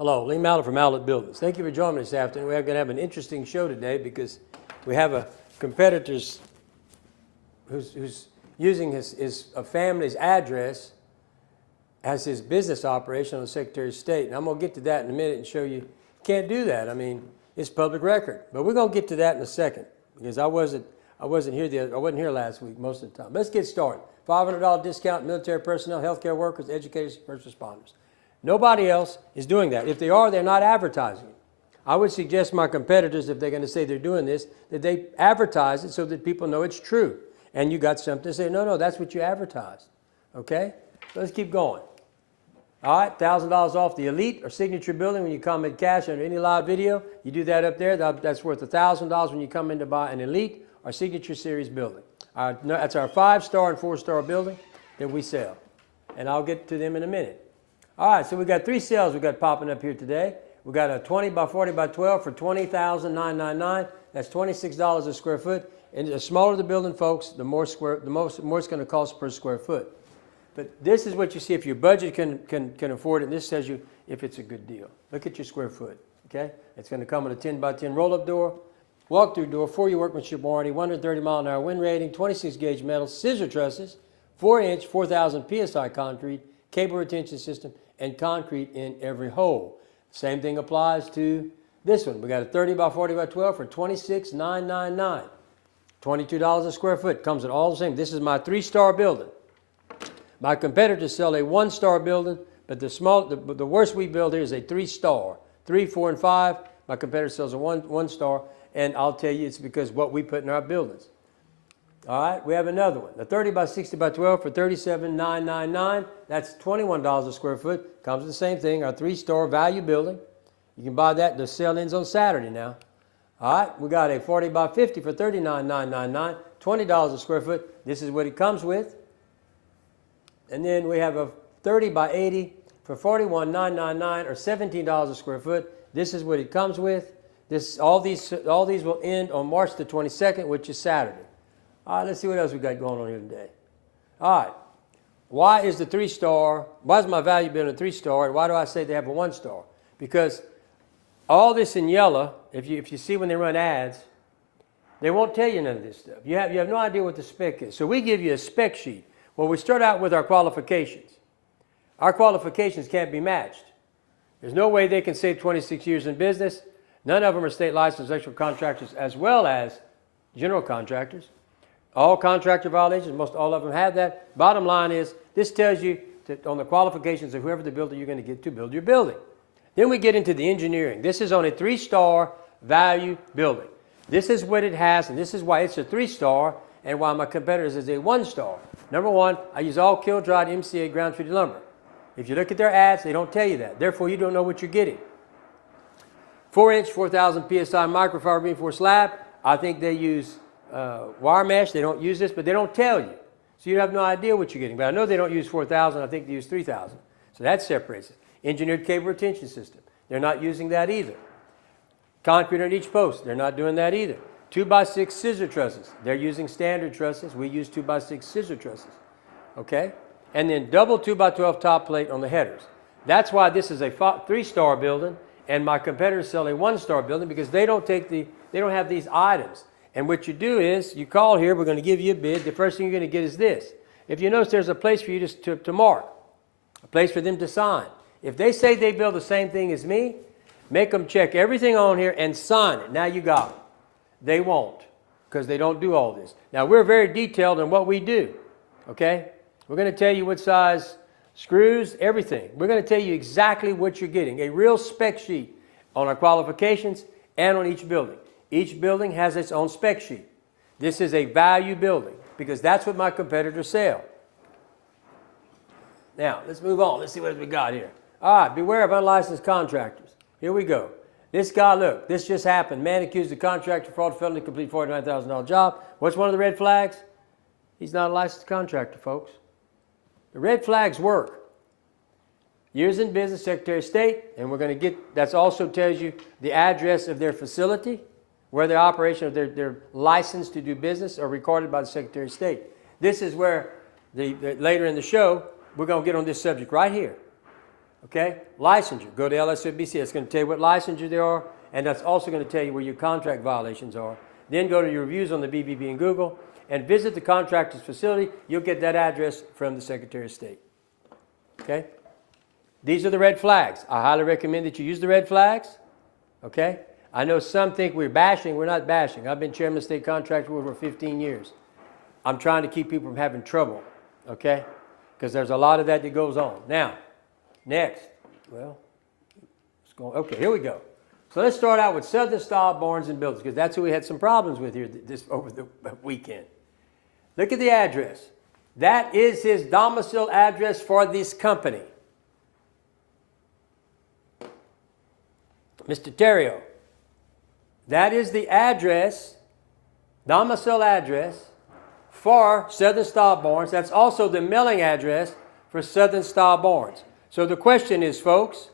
Hello, Lee Mallett from Mallett Buildings. Thank you for joining me this afternoon. We're going to have an interesting show today because we have a competitor who's using his family's address as his business operation on the Secretary of State. And I'm going to get to that in a minute and show you can't do that. I mean, it's public record. But we're going to get to that in a second because I wasn't here last week most of the time. Let's get started. $500 discount, military personnel, healthcare workers, educators, first responders. Nobody else is doing that. If they are, they're not advertising it. I would suggest my competitors, if they're going to say they're doing this, that they advertise it so that people know it's true. And you got something to say, no, that's what you advertised. Okay? So let's keep going. All right, $1,000 off the Elite or Signature building when you come in cash under any live video. You do that up there, that's worth $1,000 when you come in to buy an Elite or Signature Series building. That's our 5-star and 4-star building that we sell. And I'll get to them in a minute. All right, so we got 3 sales we got popping up here today. We got a 20 by 40 by 12 for $20,999. That's $26 a square foot. And the smaller the building, folks, the more it's going to cost per square foot. But this is what you see if your budget can afford it. And this tells you if it's a good deal. Look at your square foot. Okay, it's going to come with a 10 by 10 roll-up door, walk-through door, 4-year workmanship warranty, 130 mile-an-hour wind rating, 26 gauge metal, scissor trusses, 4-inch, 4,000 psi concrete, cable retention system, and concrete in every hole. Same thing applies to this one. We got a 30 by 40 by 12 for $26,999. $22 a square foot. Comes in all the same. This is my 3-star building. My competitors sell a 1-star building, but the worst we build here is a 3-star. 3, 4, and 5. My competitor sells a 1-star, and I'll tell you it's because what we put in our buildings. All right, we have another one. The 30 by 60 by 12 for $37,999. That's $21 a square foot. Comes with the same thing, our 3-star value building. You can buy that. The sale ends on Saturday now. All right, we got a 40 by 50 for $39,999. $20 a square foot. This is what it comes with. And then we have a 30 by 80 for $41,999 or $17 a square foot. This is what it comes with. All these will end on March the 22nd, which is Saturday. All right, let's see what else we got going on here today. All right, why is the 3-star, why is my value building a 3-star, and why do I say they have a 1-star? Because all this in yellow, if you see when they run ads, they won't tell you none of this stuff. You have no idea what the spec is. So we give you a spec sheet. Well, we start out with our qualifications. Our qualifications can't be matched. There's no way they can save 26 years in business. None of them are state licensed electrical contractors as well as general contractors. All contractor violations, most all of them have that. Bottom line is, this tells you that on the qualifications of whoever the builder you're going to get to build your building. Then we get into the engineering. This is on a 3-star value building. This is what it has, and this is why it's a 3-star, and why my competitors is a 1-star. Number one, I use all kiln-dried MCA ground-treated lumber. If you look at their ads, they don't tell you that. Therefore, you don't know what you're getting. 4-inch, 4,000 psi microfiber reinforced slab. I think they use wire mesh. They don't use this, but they don't tell you. So you have no idea what you're getting. But I know they don't use 4,000. I think they use 3,000. So that separates it. Engineered cable retention system. They're not using that either. Concrete on each post. They're not doing that either. 2x6 scissor trusses. They're using standard trusses. We use 2x6 scissor trusses. Okay? And then double 2x12 top plate on the headers. That's why this is a 3-star building, and my competitors sell a 1-star building because they don't have these items. And what you do is, you call here, we're going to give you a bid. The first thing you're going to get is this. If you notice, there's a place for you to mark, a place for them to sign. If they say they build the same thing as me, make them check everything on here and sign it. Now you got it. They won't, because they don't do all this. Now, we're very detailed in what we do, okay? We're going to tell you what size screws, everything. We're going to tell you exactly what you're getting, a real spec sheet on our qualifications and on each building. Each building has its own spec sheet. This is a value building because that's what my competitors sell. Now, let's move on. Let's see what we got here. All right, beware of unlicensed contractors. Here we go. This guy, look, this just happened. Man accused the contractor of fraud, felony, complete $49,000 job. What's one of the red flags? He's not a licensed contractor, folks. The red flags work. Years in business, Secretary of State, and we're going to get, that also tells you the address of their facility, where the operation of their license to do business are recorded by the Secretary of State. This is where, later in the show, we're going to get on this subject right here. Okay? Licensure. Go to LSOBC. It's going to tell you what licensure there are, and that's also going to tell you where your contract violations are. Then go to your reviews on the BBB and Google and visit the contractor's facility. You'll get that address from the Secretary of State. Okay? These are the red flags. I highly recommend that you use the red flags. Okay? I know some think we're bashing. We're not bashing. I've been chairman of state contract board for 15 years. I'm trying to keep people from having trouble. Okay? Because there's a lot of that goes on. Now, next. Well, let's go. Okay, here we go. So let's start out with Southern Style Barns and Buildings, because that's who we had some problems with here over the weekend. Look at the address. That is his domicile address for this company. Mr. Terrio, that is the address, domicile address for Southern Style Barns. That's also the mailing address for Southern Style Barns. So the question is, folks,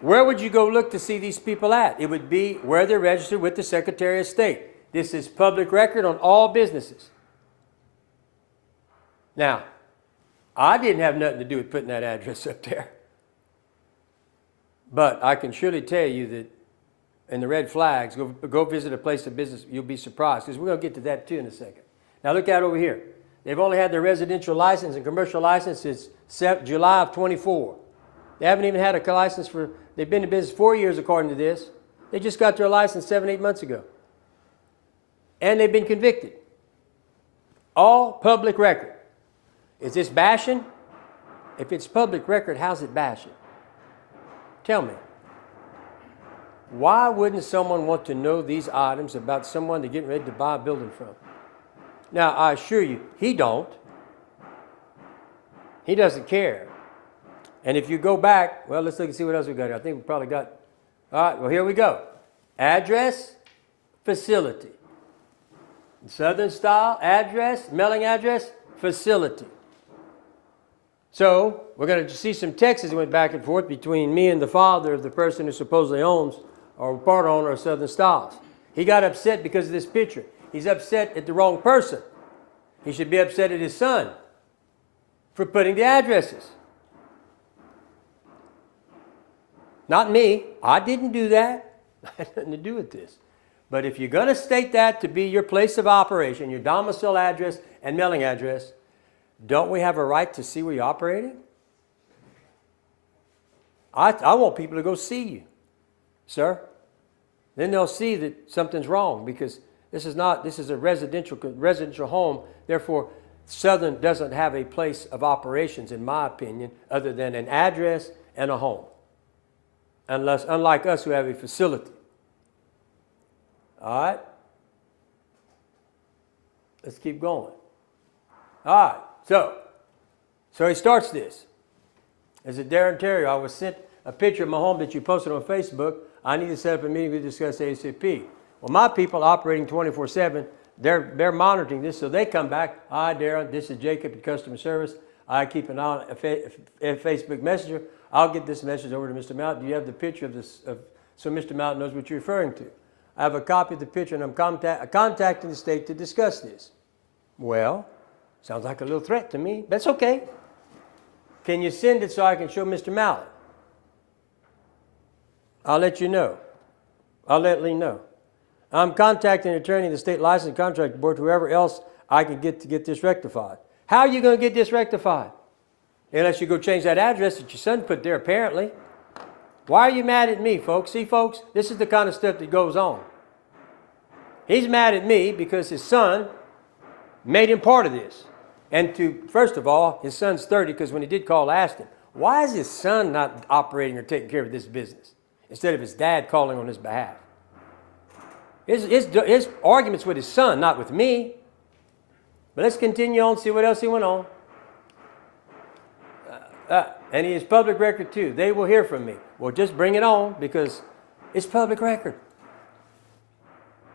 where would you go look to see these people at? It would be where they're registered with the Secretary of State. This is public record on all businesses. Now, I didn't have nothing to do with putting that address up there. But I can surely tell you that in the red flags, go visit a place of business, you'll be surprised, because we're going to get to that too in a second. Now look out over here. They've only had their residential license and commercial license since July of 24. They haven't even had a license for, they've been in business 4 years according to this. They just got their license 7, 8 months ago. And they've been convicted. All public record. Is this bashing? If it's public record, how's it bashing? Tell me. Why wouldn't someone want to know these items about someone they're getting ready to buy a building from? Now, I assure you, he don't. He doesn't care. And if you go back, well, let's look and see what else we got here. I think we probably got, all right, well, here we go. Address, facility. Southern Style, address, mailing address, facility. So, we're going to see some texts that went back and forth between me and the father of the person who supposedly owns or part owner of Southern Styles. He got upset because of this picture. He's upset at the wrong person. He should be upset at his son for putting the addresses. Not me. I didn't do that. I had nothing to do with this. But if you're going to state that to be your place of operation, your domicile address and mailing address, don't we have a right to see where you're operating? I want people to go see you, sir. Then they'll see that something's wrong, because this is a residential home. Therefore, Southern doesn't have a place of operations, in my opinion, other than an address and a home. Unlike us who have a facility. All right? Let's keep going. All right. So he starts this. As a Darren Terrio, I was sent a picture of my home that you posted on Facebook. I need to set up a meeting to discuss ASAP. Well, my people operating 24/7, they're monitoring this, so they come back. Hi, Darren, this is Jacob at Customer Service. I keep an eye on a Facebook Messenger. I'll get this message over to Mr. Mountain. Do you have the picture of this, so Mr. Mountain knows what you're referring to? I have a copy of the picture, and I'm contacting the state to discuss this. Well, sounds like a little threat to me. That's okay. Can you send it so I can show Mr. Mallett? I'll let you know. I'll let Lee know. I'm contacting an attorney, the state license contract board, whoever else I can get to get this rectified. How are you going to get this rectified? Unless you go change that address that your son put there, apparently. Why are you mad at me, folks? See, folks, this is the kind of stuff that goes on. He's mad at me because his son made him part of this. And first of all, his son's 30, because when he did call, I asked him, why is his son not operating or taking care of this business instead of his dad calling on his behalf? His argument's with his son, not with me. But let's continue on, see what else he went on. And he is public record too. They will hear from me. Well, just bring it on, because it's public record.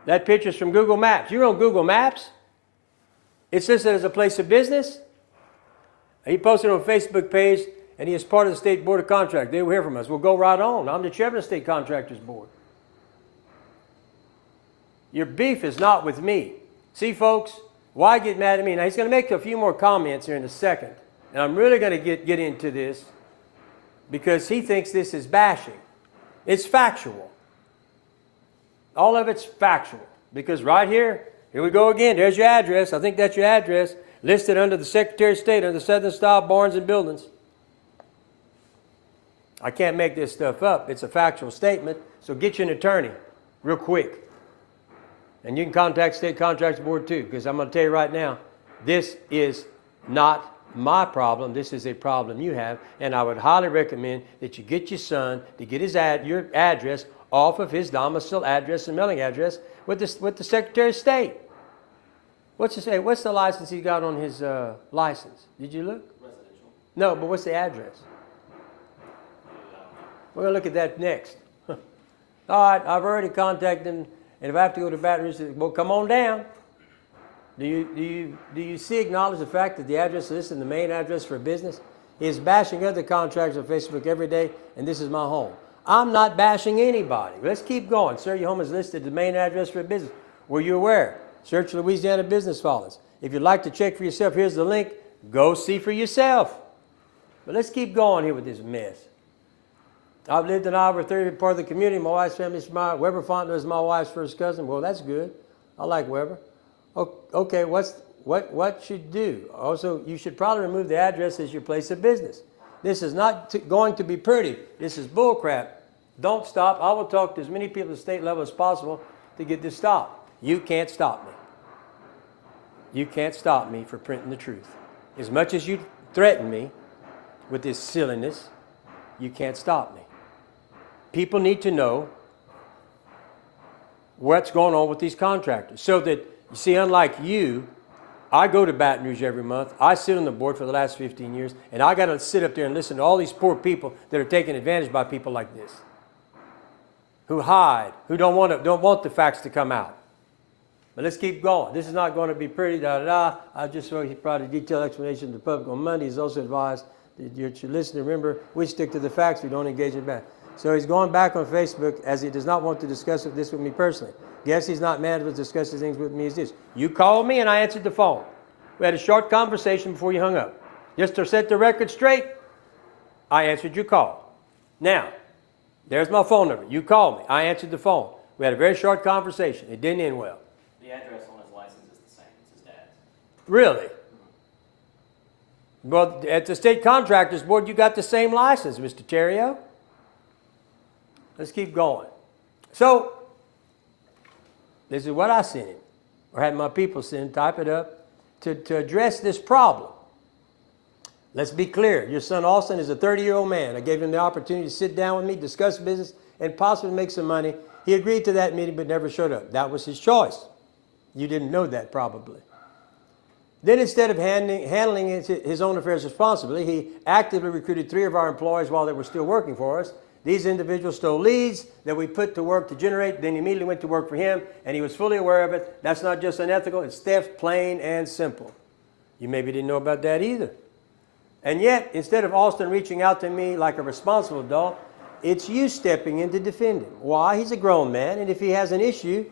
That picture's from Google Maps. You're on Google Maps. It says that as a place of business. He posted on a Facebook page, and he is part of the State Board of Contractors. They will hear from us. We'll go right on. I'm the chairman of the State Contractors Board. Your beef is not with me. See, folks, why get mad at me? Now, he's going to make a few more comments here in a second, and I'm really going to get into this. because he thinks this is bashing. It's factual. All of it's factual. Because right here we go again. There's your address. I think that's your address. Listed under the Secretary of State under the Southern Style Barns and Buildings. I can't make this stuff up. It's a factual statement. So get you an attorney real quick. And you can contact State Contracts Board too, because I'm going to tell you right now, this is not my problem. This is a problem you have, and I would highly recommend that you get your son to get your address off of his domicile address and mailing address with the Secretary of State. What's the license he got on his license? Did you look? Residential. No, but what's the address? We're going to look at that next. All right, I've already contacted him, and if I have to go to Baton Rouge, well, come on down. Do you acknowledge the fact that the address listed in the main address for a business is bashing other contractors on Facebook every day, and this is my home? I'm not bashing anybody. Let's keep going. Sir, your home is listed the main address for a business. Were you aware? Search Louisiana business filings. If you'd like to check for yourself, here's the link. Go see for yourself. But let's keep going here with this mess. I've lived in Iowa, 30 part of the community. My wife's family is Weber Fontenot is my wife's first cousin. Well, that's good. I like Weber. Okay, what should do? Also, you should probably remove the address as your place of business. This is not going to be pretty. This is bull crap. Don't stop. I will talk to as many people at the state level as possible to get this stopped. You can't stop me. You can't stop me for printing the truth. As much as you threaten me with this silliness, you can't stop me. People need to know what's going on with these contractors so that, you see, unlike you, I go to Baton Rouge every month. I sit on the board for the last 15 years, and I got to sit up there and listen to all these poor people that are taken advantage by people like this, who hide, who don't want the facts to come out. But let's keep going. This is not going to be pretty, da-da-da. I just saw you probably detailed explanation to the public on Monday. He's also advised that you should listen. Remember, we stick to the facts. We don't engage in bad. So he's going back on Facebook as he does not want to discuss this with me personally. Guess he's not mad to discuss these things with me as this. You called me and I answered the phone. We had a short conversation before you hung up. Just to set the record straight, I answered your call. Now, there's my phone number. You called me. I answered the phone. We had a very short conversation. It didn't end well. The address on his license is the same. It's his dad's. Really? Well, at the State Contractors Board, you got the same license, Mr. Terrio. Let's keep going. So, this is what I sent him, or had my people send, type it up, to address this problem. Let's be clear. Your son Austin is a 30-year-old man. I gave him the opportunity to sit down with me, discuss business, and possibly make some money. He agreed to that meeting but never showed up. That was his choice. You didn't know that probably. Then instead of handling his own affairs responsibly, he actively recruited 3 of our employees while they were still working for us. These individuals stole leads that we put to work to generate, then immediately went to work for him, and he was fully aware of it. That's not just unethical, it's theft, plain and simple. You maybe didn't know about that either. And yet, instead of Austin reaching out to me like a responsible adult, it's you stepping in to defend him. Why? He's a grown man, and if he has an issue,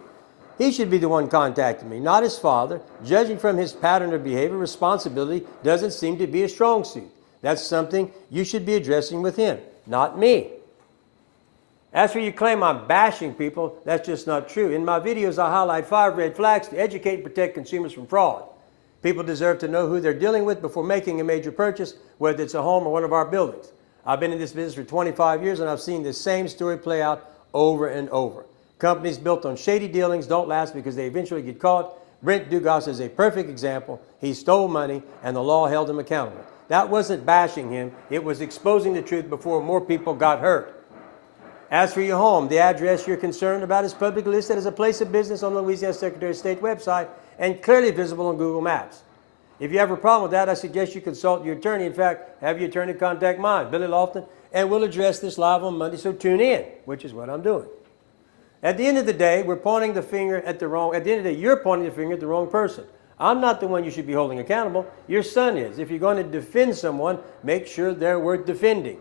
he should be the one contacting me, not his father. Judging from his pattern of behavior, responsibility doesn't seem to be a strong suit. That's something you should be addressing with him, not me. As for you claim I'm bashing people, that's just not true. In my videos, I highlight 5 red flags to educate and protect consumers from fraud. People deserve to know who they're dealing with before making a major purchase, whether it's a home or one of our buildings. I've been in this business for 25 years, and I've seen this same story play out over and over. Companies built on shady dealings don't last because they eventually get caught. Brent Dugas is a perfect example. He stole money, and the law held him accountable. That wasn't bashing him. It was exposing the truth before more people got hurt. As for your home, the address you're concerned about is publicly listed as a place of business on the Louisiana Secretary of State website and clearly visible on Google Maps. If you have a problem with that, I suggest you consult your attorney. In fact, have your attorney contact mine, Billy Lofton, and we'll address this live on Monday, so tune in, which is what I'm doing. At the end of the day, we're pointing the finger at the wrong, at the end of the day, you're pointing the finger at the wrong person. I'm not the one you should be holding accountable. Your son is. If you're going to defend someone, make sure they're worth defending.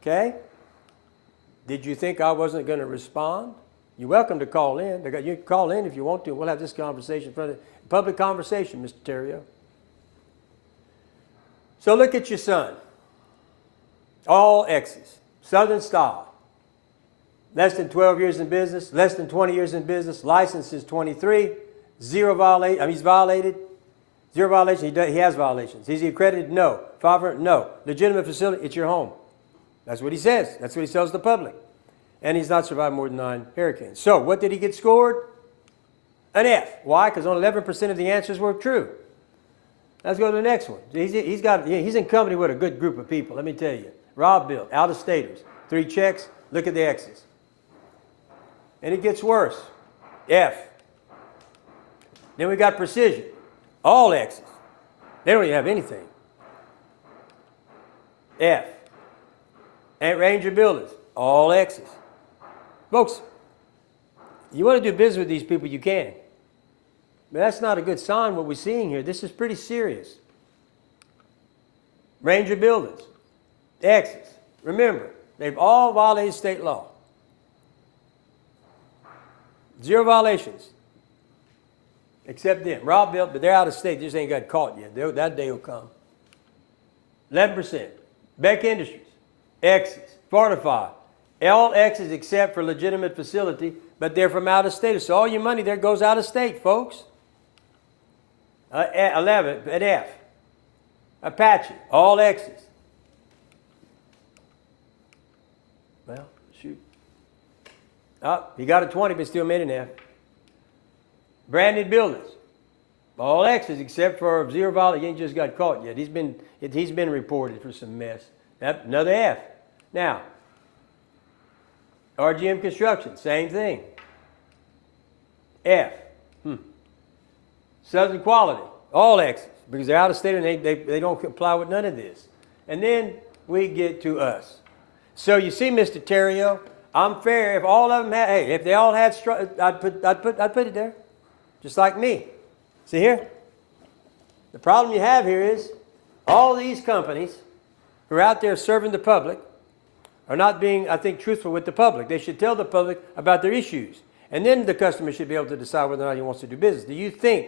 Okay? Did you think I wasn't going to respond? You're welcome to call in. You can call in if you want to. We'll have this conversation in front of public conversation, Mr. Terrio. So look at your son. All X's. Southern Style. Less than 12 years in business, less than 20 years in business, license is 23, zero violation. I mean, he's violated. Zero violation. He has violations. Is he accredited? No. 500? No. Legitimate facility? It's your home. That's what he says. That's what he tells the public. And he's not survived more than 9 hurricanes. So what did he get scored? An F. Why? Because only 11% of the answers were true. Let's go to the next one. He's in company with a good group of people, let me tell you. Rob Bill, out-of-staters. 3 checks. Look at the X's. And it gets worse. F. Then we got Precision. All X's. They don't even have anything. F. And Ranger Builders. All X's. Folks, you want to do business with these people, you can. But that's not a good sign what we're seeing here. This is pretty serious. Ranger Builders. X's. Remember, they've all violated state law. 0 violations. Except them. Rob Bill, but they're out of state. They just ain't got caught yet. That day will come. 11%. Beck Industries. X's. Fortify. All X's except for legitimate facility, but they're from out of state. So all your money there goes out of state, folks. 11 at F. Apache. All X's. Well, shoot. Oh, he got a 20, but still made an F. Branded Builders. All X's except for 0 violation. He ain't just got caught yet. He's been reported for some mess. Another F. Now, RGM Construction, same thing. F. Southern Quality, all X's, because they're out of state and they don't comply with none of this. And then we get to us. So you see, Mr. Terrio, I'm fair. If all of them had, hey, if they all had, I'd put it there, just like me. See here? The problem you have here is all these companies who are out there serving the public are not being, I think, truthful with the public. They should tell the public about their issues. And then the customer should be able to decide whether or not he wants to do business. Do you think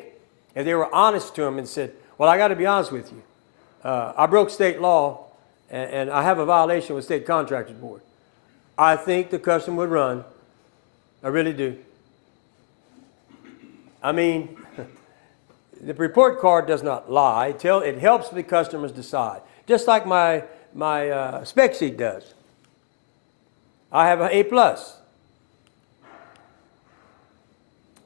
if they were honest to him and said, well, I got to be honest with you. I broke state law and I have a violation with State Contractors Board. I think the customer would run. I really do. I mean, the report card does not lie. It helps the customers decide. Just like my spec sheet does. I have an A+.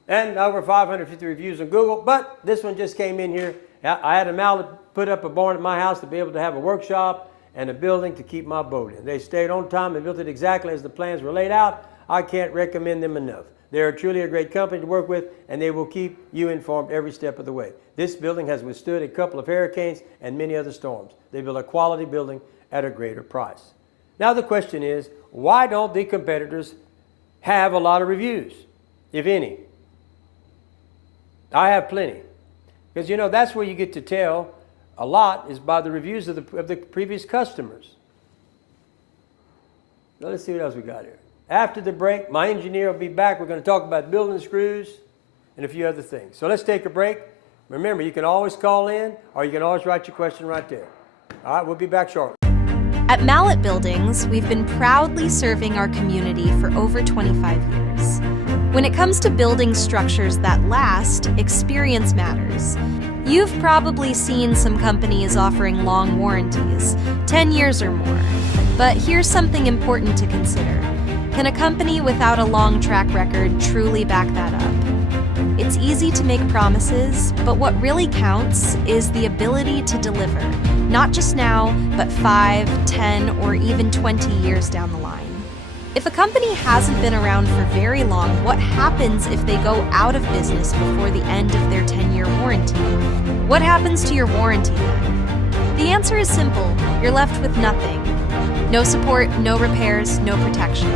And over 550 reviews on Google, but this one just came in here. I had a mallet put up a barn at my house to be able to have a workshop and a building to keep my boat in. They stayed on time and built it exactly as the plans were laid out. I can't recommend them enough. They are truly a great company to work with, and they will keep you informed every step of the way. This building has withstood a couple of hurricanes and many other storms. They built a quality building at a greater price. Now the question is, why don't the competitors have a lot of reviews, if any? I have plenty. Because, you know, that's where you get to tell a lot is by the reviews of the previous customers. Now, let's see what else we got here. After the break, my engineer will be back. We're going to talk about building screws and a few other things. So let's take a break. Remember, you can always call in or you can always write your question right there. All right, we'll be back shortly. At Mallet Buildings, we've been proudly serving our community for over 25 years. When it comes to building structures that last, experience matters. You've probably seen some companies offering long warranties, 10 years or more. But here's something important to consider. Can a company without a long track record truly back that up? It's easy to make promises, but what really counts is the ability to deliver, not just now, but 5, 10, or even 20 years down the line. If a company hasn't been around for very long, what happens if they go out of business before the end of their 10-year warranty? What happens to your warranty then? The answer is simple. You're left with nothing. No support, no repairs, no protection.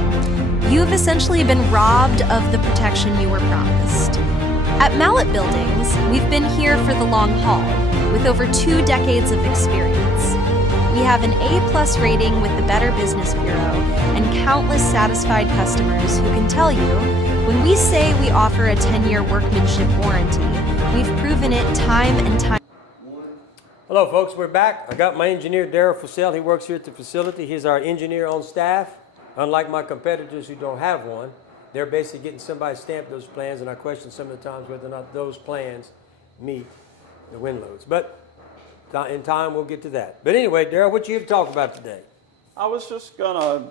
You've essentially been robbed of the protection you were promised. At Mallet Buildings, we've been here for the long haul, with over 2 decades of experience. We have an A+ rating with the Better Business Bureau and countless satisfied customers who can tell you, when we say we offer a 10-year workmanship warranty, we've proven it time and time. Hello, folks. We're back. I got my engineer, Darrell Fussell. He works here at the facility. He's our engineer on staff. Unlike my competitors who don't have one, they're basically getting somebody to stamp those plans, and I question some of the times whether or not those plans meet the wind loads. But in time, we'll get to that. But anyway, Darrell, what you have to talk about today? I was just gonna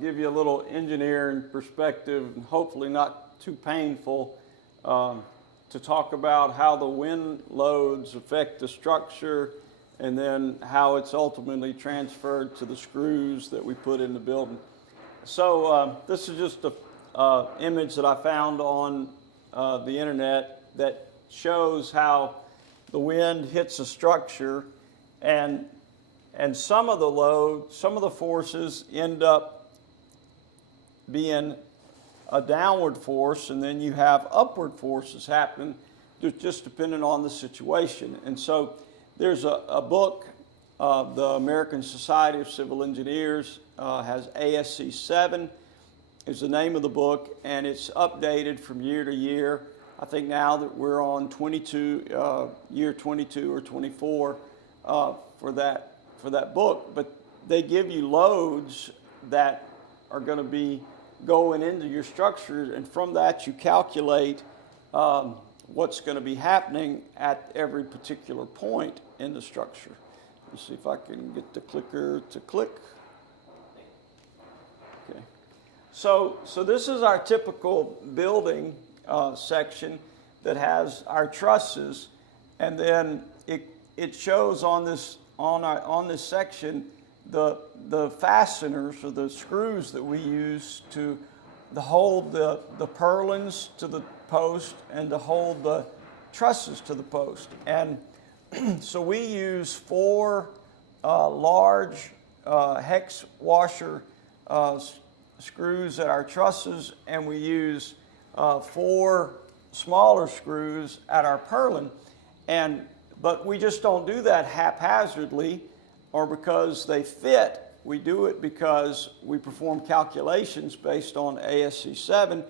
give you a little engineering perspective, and hopefully not too painful, to talk about how the wind loads affect the structure and then how it's ultimately transferred to the screws that we put in the building. So this is just a image that I found on the internet that shows how the wind hits a structure, and some of the load, some of the forces end up being a downward force, and then you have upward forces happening just depending on the situation. And so there's a book, the American Society of Civil Engineers has ASC 7 is the name of the book, and it's updated from year to year. I think now that we're on year 22 or 24 for that book, but they give you loads that are going to be going into your structure, and from that you calculate what's going to be happening at every particular point in the structure. Let's see if I can get the clicker to click. Okay. So this is our typical building section that has our trusses, and then it shows on this section the fasteners or the screws that we use to hold the purlins to the post and to hold the trusses to the post. And so we use 4 large hex washer screws at our trusses, and we use 4 smaller screws at our purlin. But we just don't do that haphazardly or because they fit. We do it because we perform calculations based on ASC 7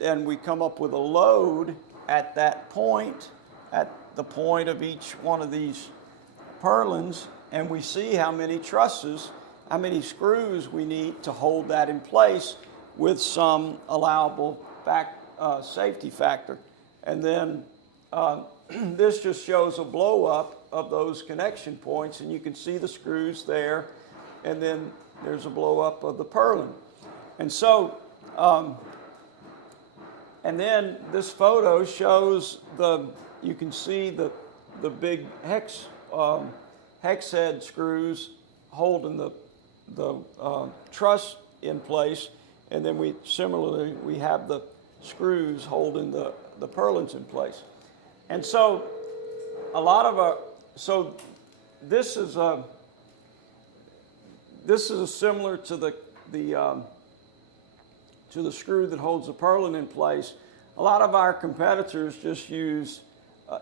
and we come up with a load at that point, at the point of each one of these purlins, and we see how many trusses, how many screws we need to hold that in place with some allowable safety factor. And then this just shows a blow up of those connection points, and you can see the screws there, and then there's a blow up of the purlin. And so, and then this photo shows you can see the big hex head screws holding the truss in place, and then we have the screws holding the purlins in place. And so this is similar to the screw that holds the purlin in place. A lot of our competitors just use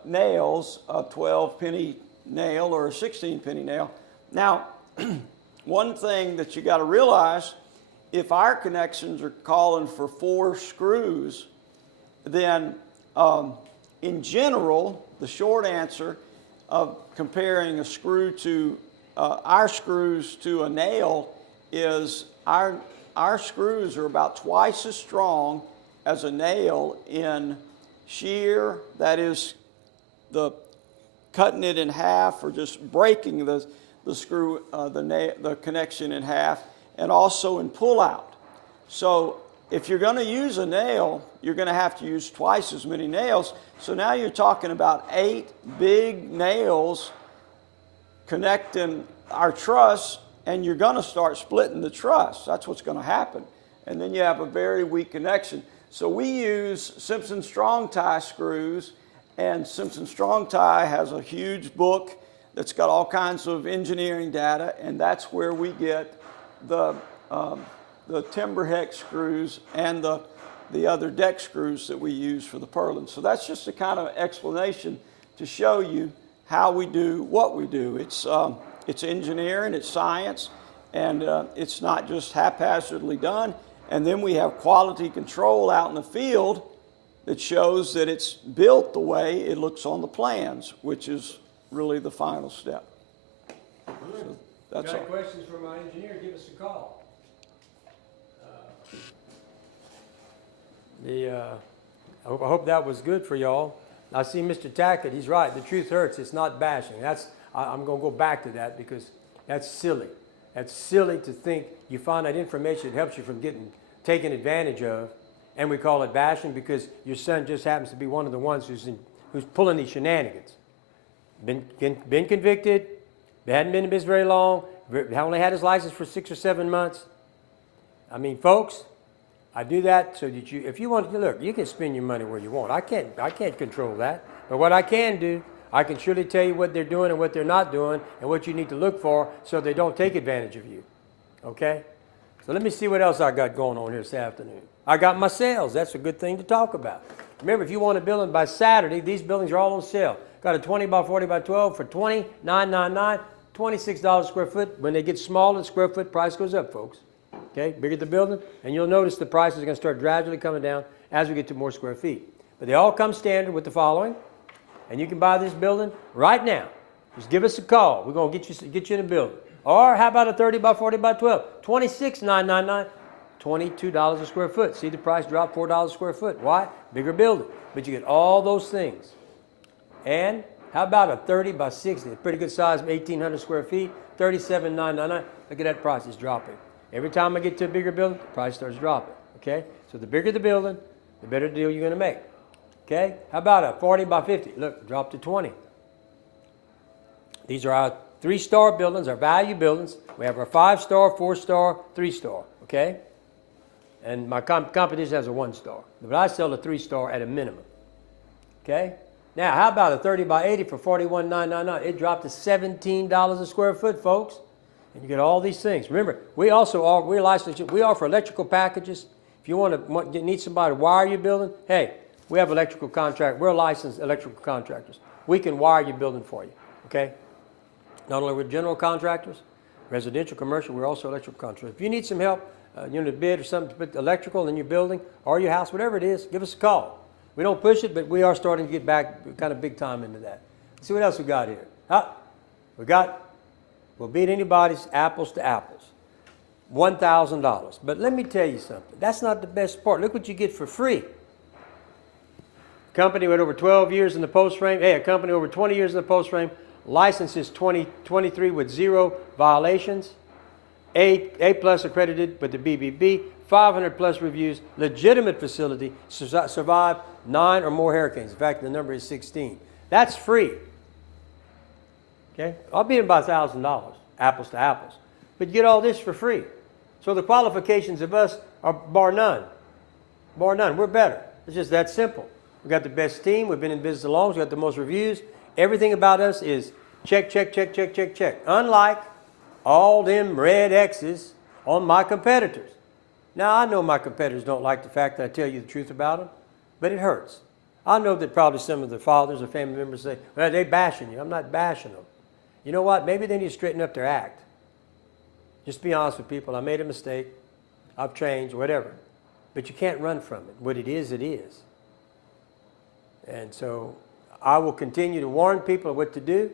nails, a 12-penny nail or a 16-penny nail. Now, one thing that you got to realize, if our connections are calling for 4 screws, then in general, the short answer of comparing a screw to our screws to a nail is our screws are about twice as strong as a nail in shear, that is the cutting it in half or just breaking the screw, the connection in half, and also in pull out. So if you're going to use a nail, you're going to have to use twice as many nails. So now you're talking about 8 big nails connecting our truss, and you're going to start splitting the truss. That's what's going to happen. And then you have a very weak connection. So we use Simpson Strong-Tie screws, and Simpson Strong-Tie has a huge book that's got all kinds of engineering data, and that's where we get the timber hex screws and the other deck screws that we use for the purlin. So that's just a kind of explanation to show you how we do what we do. It's engineering, it's science, and it's not just haphazardly done. And then we have quality control out in the field that shows that it's built the way it looks on the plans, which is really the final step. So that's all. questions for my engineer, give us a call. I hope that was good for y'all. I see Mr. Tackett, he's right, the truth hurts, it's not bashing. I'm gonna go back to that because that's silly. That's silly to think you find out information that helps you from getting taken advantage of, and we call it bashing because your son just happens to be one of the ones who's pulling these shenanigans. Been convicted, hadn't been in business very long, only had his license for 6 or 7 months. I mean, folks, I do that so that if you want to, look, you can spend your money where you want. I can't control that. But what I can do, I can surely tell you what they're doing and what they're not doing and what you need to look for so they don't take advantage of you. Okay? So let me see what else I got going on here this afternoon. I got my sales. That's a good thing to talk about. Remember, if you want a building by Saturday, these buildings are all on sale. Got a 20 by 40 by 12 for $29.99, $26 a square foot. When they get smaller, the square foot price goes up, folks. Okay, bigger the building, and you'll notice the prices are going to start gradually coming down as we get to more square feet. But they all come standard with the following, and you can buy this building right now. Just give us a call. We're going to get you in a building. Or how about a 30 by 40 by 12? $26,999, $22 a square foot. See the price drop $4 a square foot. Why? Bigger building. But you get all those things. And how about a 30 by 60? Pretty good size, 1,800 square feet, $37,999. Look at that price, it's dropping. Every time I get to a bigger building, the price starts dropping, okay? So the bigger the building, the better deal you're gonna make, okay? How about a 40 by 50? Look, drop to 20. These are our 3-star buildings, our value buildings. We have our 5-star, 4-star, 3-star, okay? And my competition has a 1-star. But I sell a 3-star at a minimum, okay? Now, how about a 30 by 80 for $41,999? It dropped to $17 a square foot, folks. And you get all these things. Remember, we also are, we're licensed, we offer electrical packages. If you need somebody to wire your building, hey, we have electrical contract. We're licensed electrical contractors. We can wire your building for you, okay? Not only with general contractors, residential, commercial, we're also electrical contractors. If you need some help, you know, to bid or something to put electrical in your building or your house, whatever it is, give us a call. We don't push it, but we are starting to get back kind of big time into that. Let's see what else we got here. We'll beat anybody's apples to apples. $1,000. But let me tell you something. That's not the best part. Look what you get for free. Company with over 12 years in the post frame. Hey, a company over 20 years in the post frame. Licenses 2023 with 0 violations. A plus accredited with the BBB. 500 plus reviews. Legitimate facility. Survived 9 or more hurricanes. In fact, the number is 16. That's free. Okay? I'll beat them by $1,000, apples to apples. But you get all this for free. So the qualifications of us are bar none. Bar none. We're better. It's just that simple. We've got the best team. We've been in business the longest. We've got the most reviews. Everything about us is check, check, check, check, check, check. Unlike all them red X's on my competitors. Now, I know my competitors don't like the fact that I tell you the truth about them, but it hurts. I know that probably some of the fathers or family members say, well, they're bashing you. I'm not bashing them. You know what? Maybe they need to straighten up their act. Just be honest with people. I made a mistake. I've changed, whatever. But you can't run from it. What it is, it is. And so I will continue to warn people what to do,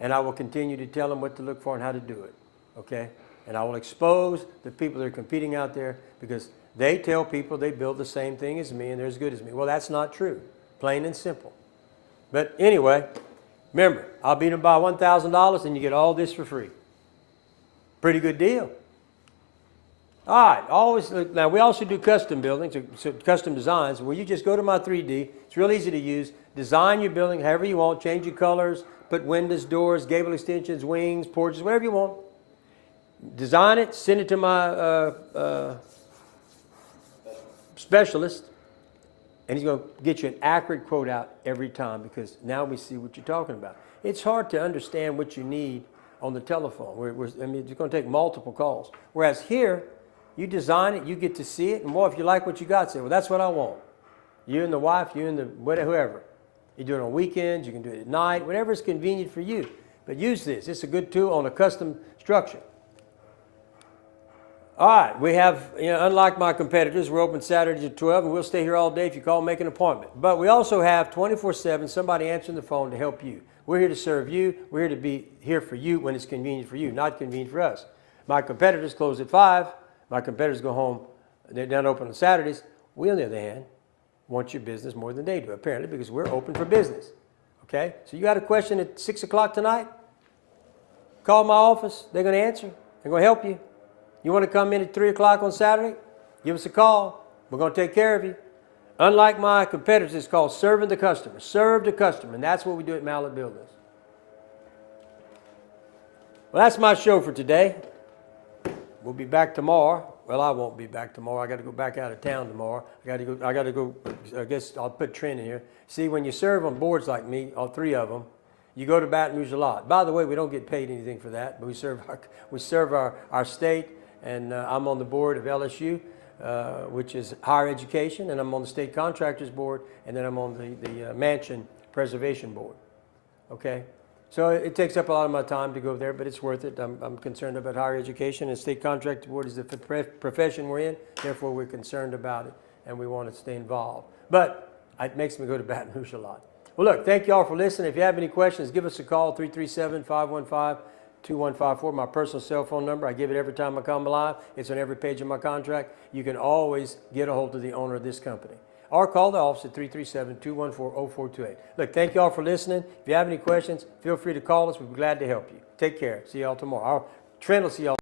and I will continue to tell them what to look for and how to do it. Okay? And I will expose the people that are competing out there because they tell people they build the same thing as me and they're as good as me. Well, that's not true. Plain and simple. But anyway, remember, I'll beat them by $1,000 and you get all this for free. Pretty good deal. All right, now we also do custom buildings, so custom designs, where you just go to my 3D. It's real easy to use. Design your building however you want, change your colors, put windows, doors, gable extensions, wings, porches, whatever you want. Design it, send it to my specialist, and he's going to get you an accurate quote out every time because now we see what you're talking about. It's hard to understand what you need on the telephone. I mean, it's going to take multiple calls. Whereas here, you design it, you get to see it, and boy, if you like what you got, say, well, that's what I want. You and the wife, you and the whoever. You do it on weekends, you can do it at night, whatever is convenient for you. But use this. It's a good tool on a custom structure. All right, we have, unlike my competitors, we're open Saturdays at 12, and we'll stay here all day if you call and make an appointment. But we also have 24/7 somebody answering the phone to help you. We're here to serve you. We're here to be here for you when it's convenient for you, not convenient for us. My competitors close at 5. My competitors go home. They're not open on Saturdays. We, on the other hand, want your business more than they do, apparently, because we're open for business. Okay? So you got a question at 6 o'clock tonight? Call my office. They're going to answer. They're going to help you. You want to come in at 3 o'clock on Saturday? Give us a call. We're going to take care of you. Unlike my competitors, it's called serving the customer. Serve the customer, and that's what we do at Mallett Buildings. Well, that's my show for today. We'll be back tomorrow. Well, I won't be back tomorrow. I got to go back out of town tomorrow. I got to go. I guess I'll put Trent in here. See, when you serve on boards like me, all 3 of them, you go to Baton Rouge a lot. By the way, we don't get paid anything for that, but we serve our state, and I'm on the board of LSU, which is higher education, and I'm on the state contractors board, and then I'm on the mansion preservation board. Okay? So it takes up a lot of my time to go there, but it's worth it. I'm concerned about higher education, and state contractor board is the profession we're in. Therefore, we're concerned about it, and we want to stay involved. But it makes me go to Baton Rouge a lot. Well, look, thank you all for listening. If you have any questions, give us a call, 337-515-2154, my personal cell phone number. I give it every time I come live. It's on every page of my contract. You can always get a hold of the owner of this company. Or call the office at 337-214-0428. Look, thank you all for listening. If you have any questions, feel free to call us. We'd be glad to help you. Take care. See you all tomorrow. Trent will see you all.